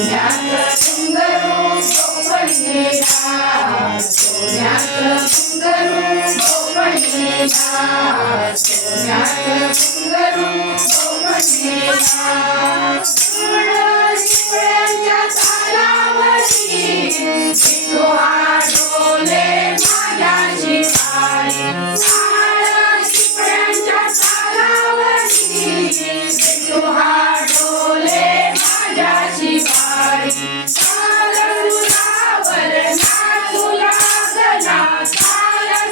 सोन्यात घुंगरू गोपणीला सोन्यात घुंगरू गोपणीला सोन्यात घुंगरू गोपणीला शिपळ्यांच्या तालावरी विठू आडोले माझ्या शिकारी शिपळ्यांच्या तालावरी विठू आडोले माझ्या शिकारी सुरावर नाचू लागला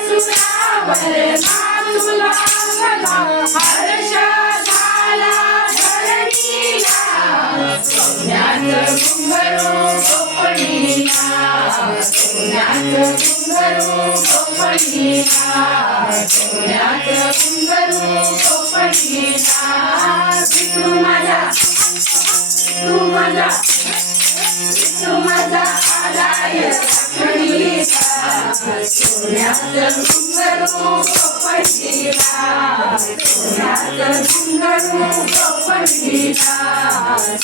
सुरावर नाचू लागला हर्ष झाला धरणीला सोन्यात घुंगरू गोपणीला सोन्यात घुंगरू गोपणीला सोन्यात घुंगरू गोपणीला विठू माझा विठू माझा आलाय राखणीला सोन्यात घुंगरू गोपणीला सोन्यात घुंगरू गोपणीला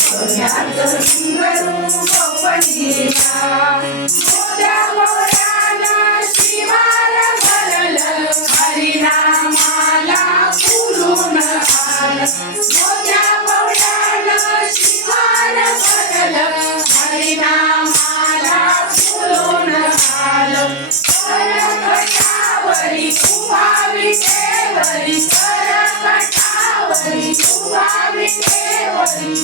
सोन्यात घुंगरू गोपणीला मोठ्या मोठ्यानं शिवार भरलं हरिनामाला फुलून आलं मोठ्या मोठ्यानं शिवार भरलं हरिनामाला फुलून आलं करकटावरी उभा विटेवरी करकटावरी उभा विटेवरी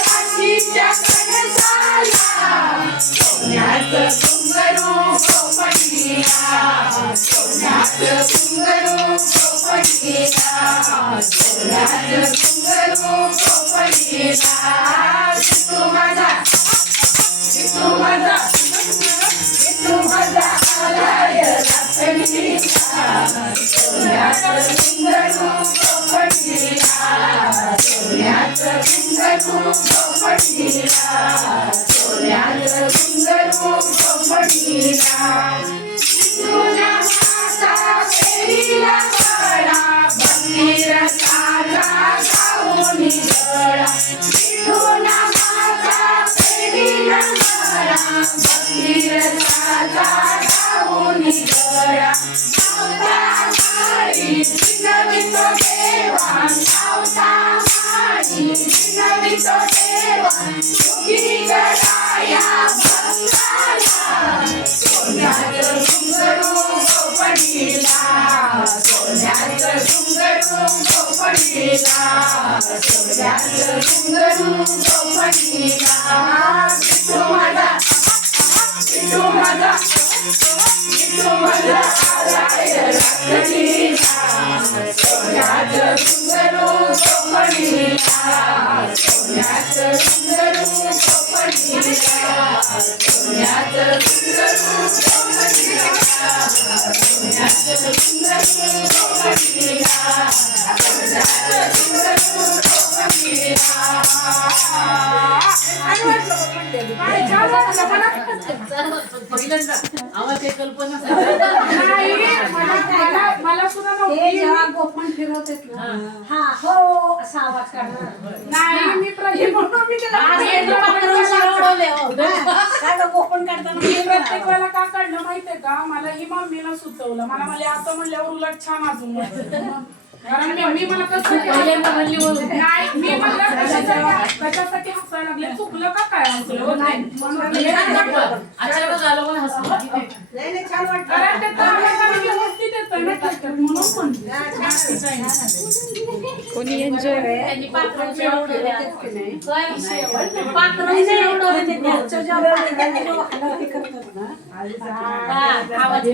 राशीच्या कणसाला सोन्यात घुंगरू गोपणीला सोन्यात घुंगरू गोपणीला सोन्यात घुंगरू गोपणीला विठू माझा विठू माझा विठू माझा आलाय राखणीला सोन्यात घुंगरू गोपणीला सोन्यात घुंगरू गोपणीला सोन्यात घुंगरू गोपणीला विठूना माता फेरीला गळा भगीरथाचा गाऊन गळा विठूना माता फेरीला गळा भगीरथाचा गाऊन गळा सावता माळी विनवितो देवा सावता माळी विनवितो देवा सुखी गळाया भक्ताला सोन्यात घुंगरू गोपणीला सोन्यात घुंगरू गोपणीला सोन्यात घुंगरू गोपणीला विठू माझा विठू माझा विठू माझा आलाय राखणीला सोन्यात घुंगरू गोपणीला सोन्यात घुंगरू गोपणीला सोन्यात घुंगरू गोपणीला सोन्यात घुंगरू गोपणीला सोन्यात घुंगरू गोपणीला आवाज कल्पना मला सुद्धा जेव्हा गोपण फिरवतेत ना हा हो असा आवाज काढणार नाही मी म्हणून मी त्याला काय गं गोपण काढताना मी प्रत्येक वेळेला का काढलं माहितीये का मला ही मम्मीला सुचवलं मला आता म्हणल्यावर उलट छान अजून वाटलं. कारण मी मला कसं नाही मी मला कशासाठी हसायला लागले चुकलं का काय असलं नाही अचानक झालं म्हणून हसू नाही छान वाटतं कारण ते तारणाला व्यवस्थित येतं ना त्याच्यात म्हणून म्हणते कोणी एन्जॉय त्यांनी पाखरं मिळवलेले आहेत. पाखरं मिळवलेले आहेत. घरच्या ज्या हे करतात ना आवाज